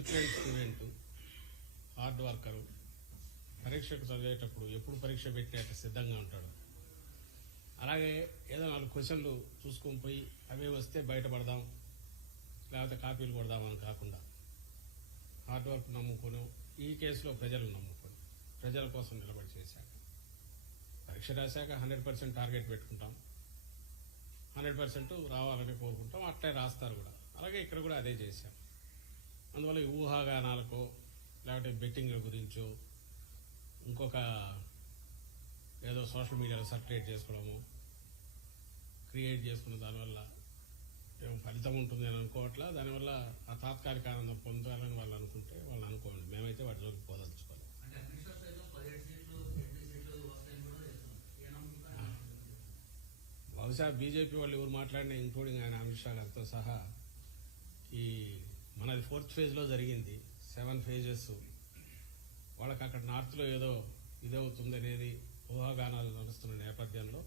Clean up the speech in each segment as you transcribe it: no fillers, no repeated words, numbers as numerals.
Discipline student, hard worker, పరీక్షకు చదివేటప్పుడు ఎప్పుడు పరీక్ష పెట్టేట సిద్ధంగా ఉంటాడు. అలాగే ఏదో 4 క్వశ్చన్లు చూసుకొని పోయి అవే వస్తే బయటపడదాం లేకపోతే కాపీలు కొడదామని కాకుండా హార్డ్ వర్క్ నమ్ముకొని, ఈ కేసులో ప్రజలు నమ్ముకొని ప్రజల కోసం నిలబడి చేశాక పరీక్ష రాశాక 100% టార్గెట్ పెట్టుకుంటాం, 100% రావాలని కోరుకుంటాం. అట్లే రాస్తారు కూడా. అలాగే ఇక్కడ కూడా అదే చేశాం. అందువల్ల ఈ ఊహాగానాలకో లేకపోతే బెట్టింగ్ల గురించో ఇంకొక ఏదో సోషల్ మీడియాలో సర్క్యులేట్ చేసుకోవడము, క్రియేట్ చేసుకున్న దానివల్ల ఏమో ఫలితం ఉంటుంది అని అనుకోవట్లా. దానివల్ల ఆ తాత్కాలిక ఆనందం పొందాలని వాళ్ళు అనుకుంటే వాళ్ళు అనుకోండి. మేమైతే వాటి జోలికి పోదలుచుకోవాలి. బహుశా బీజేపీ వాళ్ళు ఎవరు మాట్లాడినా, ఇంక్లూడింగ్ ఆయన అమిత్ షా గారితో సహా, ఈ మనది 4th ఫేజ్లో జరిగింది, 7 phases. వాళ్ళకి అక్కడ నార్త్లో ఏదో ఇదవుతుంది అనేది ఊహాగానాలు నడుస్తున్న నేపథ్యంలో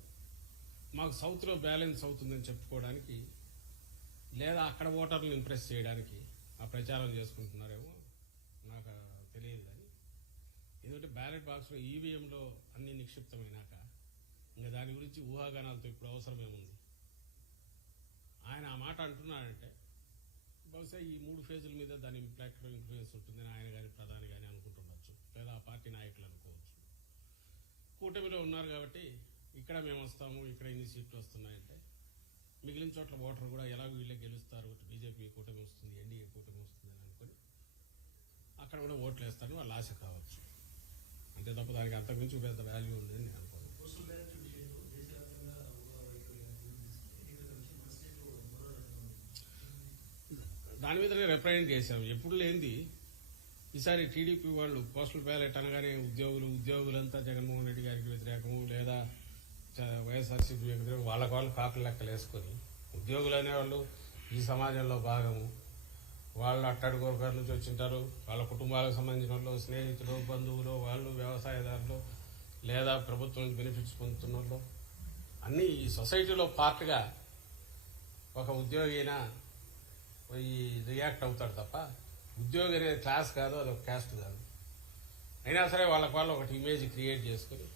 మాకు సౌత్లో బ్యాలెన్స్ అవుతుందని చెప్పుకోవడానికి లేదా అక్కడ ఓటర్లను ఇంప్రెస్ చేయడానికి ఆ ప్రచారం చేసుకుంటున్నారేమో నాకు తెలియదు. కానీ ఎందుకంటే బ్యాలెట్ బాక్స్లో ఈవీఎంలో అన్ని నిక్షిప్తమైనాక ఇంకా దాని గురించి ఊహాగానాలతో ఇప్పుడు అవసరమేముంది. ఆయన ఆ మాట అంటున్నాడంటే బహుశా ఈ 3 ఫేజుల మీద దాని ఇంపాక్ట్ ఇన్ఫ్లుయెన్స్ ఉంటుందని ఆయన కానీ ప్రధాని కానీ అనుకుంటుండొచ్చు, లేదా ఆ పార్టీ నాయకులు అనుకోవచ్చు. కూటమిలో ఉన్నారు కాబట్టి ఇక్కడ మేము వస్తాము, ఇక్కడ ఇన్ని సీట్లు వస్తున్నాయంటే మిగిలిన చోట్ల ఓటర్ కూడా ఎలాగో వీళ్ళే గెలుస్తారు, బీజేపీ కూటమి వస్తుంది, ఎన్డీఏ కూటమి వస్తుంది అని అనుకుని అక్కడ కూడా ఓట్లు వేస్తారని వాళ్ళ ఆశ కావచ్చు. అంతే తప్ప దానికి అంతకుమించి పెద్ద వాల్యూ ఉండదని నేను అనుకోను. దాని మీదనే రిప్రజెంట్ చేశాం. ఎప్పుడు లేనిది ఈసారి టీడీపీ వాళ్ళు పోస్టల్ బ్యాలెట్ అనగానే ఉద్యోగులంతా జగన్మోహన్ రెడ్డి గారికి వ్యతిరేకము, లేదా వైఎస్ఆర్సీపీ వ్యతిరేకం, వాళ్ళు కాకులు లెక్కలు వేసుకొని ఉద్యోగులు అనేవాళ్ళు ఈ సమాజంలో భాగము, వాళ్ళు అట్టడుగు వర్గాల నుంచి వచ్చింటారు, వాళ్ళ కుటుంబాలకు సంబంధించిన వాళ్ళు, స్నేహితులు, బంధువులు, వాళ్ళు వ్యవసాయదారులు, లేదా ప్రభుత్వం నుంచి బెనిఫిట్స్ పొందుతున్న వాళ్ళు, అన్నీ ఈ సొసైటీలో పార్ట్గా ఒక ఉద్యోగి అయినా ఈ రియాక్ట్ అవుతాడు తప్ప ఉద్యోగి అనేది క్లాస్ కాదు, అదొక క్యాస్ట్ కాదు. అయినా సరే వాళ్ళు ఒకటి ఇమేజ్ క్రియేట్ చేసుకుని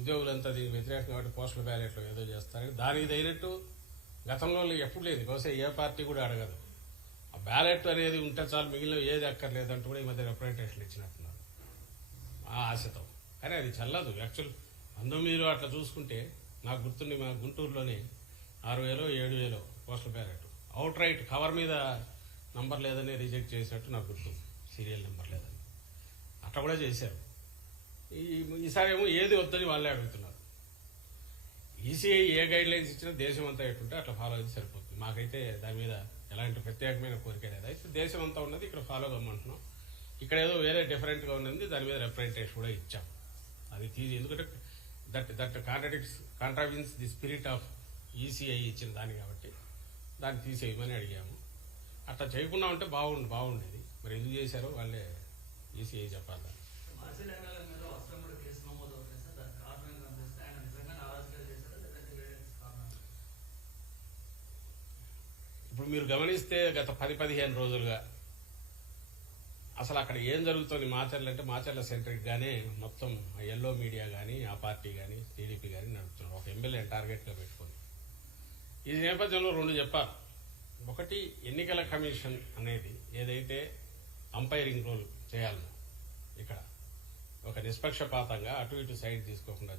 ఉద్యోగులంతా దీనికి వ్యతిరేకంగా కాబట్టి పోస్టల్ బ్యాలెట్లో ఏదో చేస్తారు. దానికి తగినట్టు గతంలో ఎప్పుడు లేదు, బహుశా ఏ పార్టీ కూడా అడగదు. ఆ బ్యాలెట్ అనేది ఉంటే చాలు, మిగిలిన ఏది అక్కర్లేదంటూ కూడా ఈ మధ్య రిప్రజెంటేషన్లు ఇచ్చినట్టున్నారు ఆ ఆశతో. కానీ అది చల్లదు. యాక్చువల్ మీరు అట్లా చూసుకుంటే నాకు గుర్తుండి మా గుంటూరులోనే 6,000 7,000 postal ballot out right cover మీద నంబర్ లేదని రిజెక్ట్ చేసినట్టు నాకు గుర్తు, సీరియల్ నెంబర్ లేదని. అట్లా కూడా చేశారు. ఈసారి ఏమో ఏది వద్దని వాళ్ళే అడుగుతున్నారు. ఈసీఐ ఏ గైడ్ లైన్స్ ఇచ్చినా దేశం అంతా ఎట్టుంటే అట్లా ఫాలో అయితే సరిపోతుంది. మాకైతే దాని మీద ఎలాంటి ప్రత్యేకమైన కోరిక లేదు. అయితే దేశం అంతా ఉన్నది ఇక్కడ ఫాలో కమ్మంటున్నాం. ఇక్కడ ఏదో వేరే డిఫరెంట్గా ఉన్నది, దాని మీద రిప్రజెంటేషన్ కూడా ఇచ్చాం. అది తీసి, ఎందుకంటే that కాంట్రావిన్స్ the spirit of ECI ఇచ్చిన దాన్ని కాబట్టి దాన్ని తీసేయమని అడిగాము. అట్లా చేయకుండా ఉంటే బాగుండేది. మరి ఎందుకు చేశారో వాళ్ళే ఈసీఐ చెప్పాలి. ఇప్పుడు మీరు గమనిస్తే గత 10-15 రోజులుగా అసలు అక్కడ ఏం జరుగుతుంది మాచర్ల అంటే మాచర్ల సెంట్రిక్ గానే మొత్తం ఎల్లో మీడియా కానీ, ఆ పార్టీ కానీ, టీడీపీ కానీ నడుపుతున్నారు, ఒక ఎమ్మెల్యే టార్గెట్గా పెట్టుకొని. ఈ నేపథ్యంలో 2 చెప్పారు. ఒకటి, ఎన్నికల కమిషన్ అనేది ఏదైతే అంపైరింగ్ రోల్ చేయాలనో ఇక్కడ ఒక నిష్పక్షపాతంగా అటు ఇటు సైడ్ తీసుకోకుండా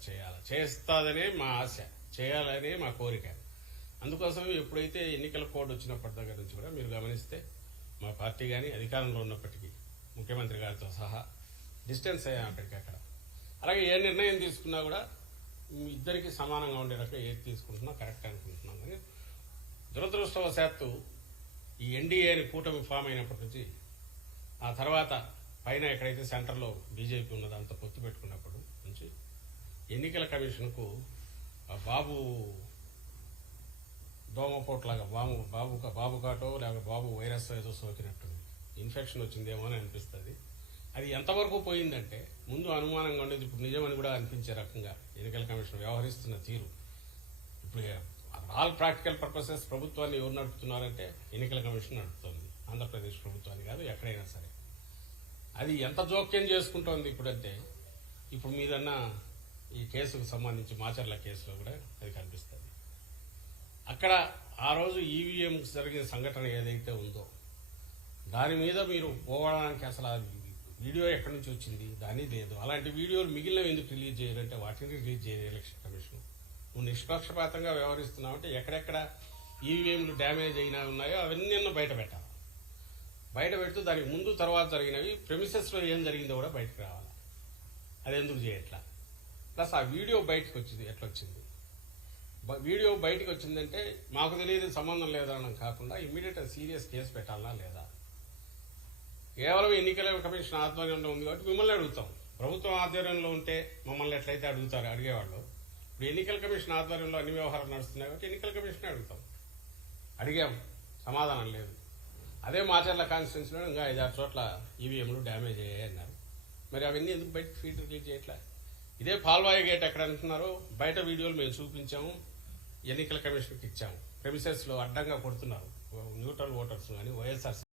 చేస్తాదనే మా ఆశ, చేయాలనే మా కోరిక. అందుకోసం ఎప్పుడైతే ఎన్నికల కోడ్ వచ్చినప్పటి దగ్గర నుంచి కూడా మీరు గమనిస్తే మా పార్టీ కానీ అధికారంలో ఉన్నప్పటికీ ముఖ్యమంత్రి గారితో సహా డిస్టెన్స్ అయ్యాం అక్కడికక్కడ. అలాగే ఏ నిర్ణయం తీసుకున్నా కూడా ఇద్దరికి సమానంగా ఉండే రకంగా ఏది తీసుకుంటున్నా కరెక్ట్ అనుకుంటున్నాం. కానీ దురదృష్టవశాత్తు ఈ ఎన్డీఏని కూటమి ఫామ్ అయినప్పటి నుంచి, ఆ తర్వాత పైన ఎక్కడైతే సెంటర్లో బీజేపీ ఉన్నదో అంత పొత్తు పెట్టుకున్నప్పటి నుంచి ఎన్నికల కమిషన్కు బాబు దోమపోట్లాగా బాబు కాటో లేకపోతే బాబు వైరస్ ఏదో సోకినట్టుంది, ఇన్ఫెక్షన్ వచ్చిందేమో అని అనిపిస్తుంది. అది ఎంతవరకు పోయిందంటే ముందు అనుమానంగా ఉండేది, ఇప్పుడు నిజమని కూడా అనిపించే రకంగా ఎన్నికల కమిషన్ వ్యవహరిస్తున్న తీరు. ఇప్పుడు ఆల్ ప్రాక్టికల్ పర్పసెస్ ప్రభుత్వాన్ని ఎవరు నడుపుతున్నారంటే ఎన్నికల కమిషన్ నడుపుతోంది. ఆ ఆంధ్రప్రదేశ్ ప్రభుత్వాన్ని కాదు, ఎక్కడైనా సరే. అది ఎంత జోక్యం చేసుకుంటోంది ఇప్పుడంటే, ఇప్పుడు మీరన్న ఈ కేసుకు సంబంధించి మాచర్ల కేసులో కూడా అది కనిపిస్తుంది. అక్కడ ఆ రోజు ఈవీఎం జరిగిన సంఘటన ఏదైతే ఉందో దాని మీద మీరు పోవడానికి అసలు ఆ వీడియో ఎక్కడి నుంచి వచ్చింది దాని లేదు. అలాంటి వీడియోలు మిగిలినవి ఎందుకు రిలీజ్ చేయాలంటే వాటిని రిలీజ్ చేయాలి ఎలక్షన్ కమిషన్. నువ్వు నిష్పక్షపాతంగా వ్యవహరిస్తున్నావు అంటే ఎక్కడెక్కడ ఈవీఎంలు డ్యామేజ్ అయినా ఉన్నాయో అవన్నీ బయట పెట్టాలి. బయట పెడుతూ దానికి ముందు తర్వాత జరిగినవి ప్రెమిసెస్లో ఏం జరిగిందో కూడా బయటకు రావాలి. అది ఎందుకు చేయట్లా? ప్లస్ ఆ వీడియో బయటకు వచ్చింది ఎట్లొచ్చింది? వీడియో బయటకు వచ్చిందంటే మాకు తెలియదు, సంబంధం లేదనడం కాకుండా ఇమ్మీడియట్ సీరియస్ కేసు పెట్టాలనా లేదా? కేవలం ఎన్నికల కమిషన్ ఆధ్వర్యంలో ఉంది కాబట్టి మిమ్మల్ని అడుగుతాం. ప్రభుత్వం ఆధ్వర్యంలో ఉంటే మమ్మల్ని ఎట్లయితే అడిగేవాళ్ళు, ఇప్పుడు ఎన్నికల కమిషన్ ఆధ్వర్యంలో అన్ని వ్యవహారాలు నడుస్తున్నాయి కాబట్టి ఎన్నికల కమిషన్ అడుగుతాం. అడిగాం, సమాధానం లేదు. అదే మాచర్ల కాన్స్టిట్యున్సీలో ఇంకా 5-6 చోట్ల ఈవీఎంలు డ్యామేజ్ అయ్యాయి అన్నారు. మరి అవన్నీ ఎందుకు బయట ఫీడ్ రిలీజ్ చేయట్లా? ఇదే పాల్వాయి గేట్ ఎక్కడ అంటున్నారో బయట వీడియోలు మేము చూపించాము, ఎన్నికల కమిషన్కి ఇచ్చాము. ప్రెమిసెస్లో అడ్డంగా కొడుతున్నారు న్యూట్రల్ ఓటర్స్ కానీ వైఎస్ఆర్